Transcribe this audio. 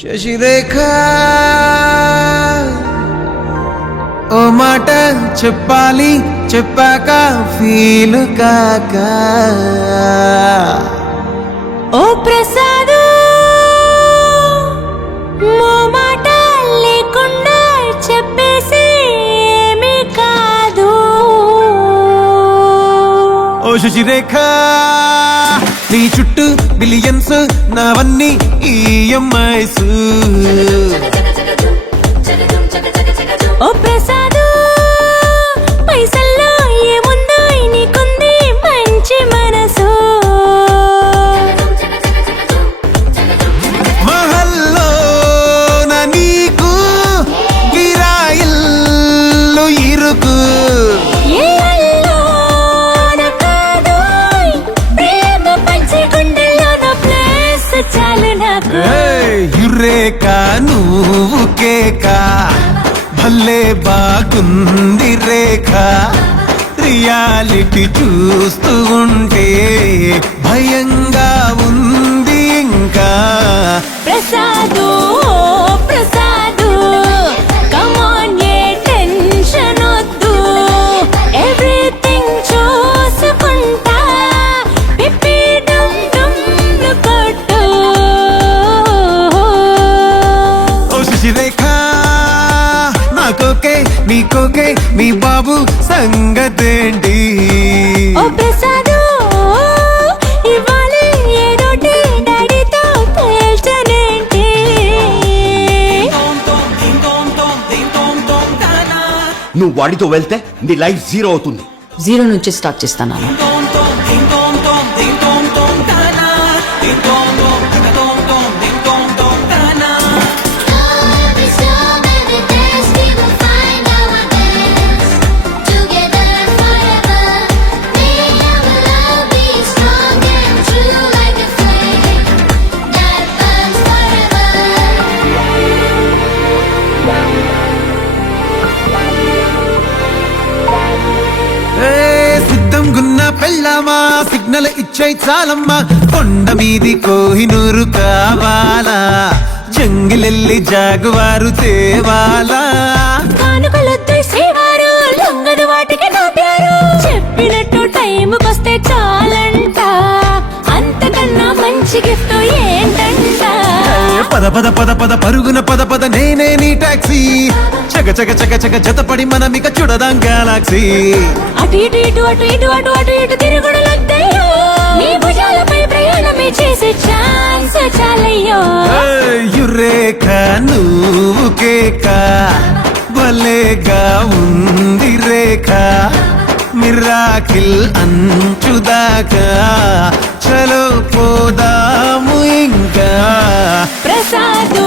శశిరేఖ ఓ మాట చెప్పాలి చెప్పాక ఫీల్ కాక ఓ ప్రసాద్ మో మాట లేకుండా చెప్పేసి ఏమీ కాదు. ఓ శశిరేఖ నీ చుట్టూ బిలియన్స్ నావన్నీ ఈఎంఐస్. ఓ ప్రసాద్ పైసల్లో ఏముందో నీకుంది మంచి మనసు. మహల్లో నా నీకు గిరాయిల్లు ఇరుకు. ఏళ్ళలో కాదు ప్రేమ పంచి గుండెల్లో ప్లేస్ చాలు నాకు. యురేక నువ్వు కేక భలే బాగుంది రేఖ. రియాలిటీ చూస్తూ ఉంటే భయంగా ఉంది ఇంకా. ప్రసాదు ప్రసాదు కమాన్ ఏ టెన్షన్ వద్దు. ఎవ్రీథింగ్ చూసుకుంటా పిప్పి డమ్ డమ్ కొట్టు. ఓ శశిరేఖ నాకోకే నీకోకే మీ బాబు సంగతేంటి? ఓ ప్రసాదు ఇవ్వాలి ఏదోటి డాడీతో తేల్చనేంటి? నువ్వు వాడితో వెళ్తే నీ లైఫ్ జీరో అవుతుంది. జీరో నుంచి స్టార్ట్ చేస్తాను. సిద్ధం గున్న పెళ్ళామా సిగ్నల్ ఇచ్చాయి చాలమ్మా. కొండ మీది కోహినూరు కావాలా, జంగిలెల్లి జాగువారు తేవాలా. కానుకలొద్దు శ్రీవారు లొంగదు వాటికి నా ప్యారు. చెప్పినట్టు టైంకొస్తే చాలంట, అంతకన్నా మంచి గిఫ్ట్ ఏంటంట? పద పద పద పద పరుగున పద పద నేనే నీ టాక్సీ. చక చక చక చక జతపడి మనమిక చూడదాం గెలాక్సీ. అటు ఇటు ఇటు అటు ఇటు అటు అటు ఇటు తిరుగుడులొద్దయ్యో. నీ భుజాలపై ప్రయాణమే చేసే ఛాన్స్ చాలయ్యో. యురేఖ నువ్వు కేక భలేగా ఉంది రేఖ. మిరాకిల్ అంచుదాకా చలో పోదాము ఇంకా. ప్రసాదు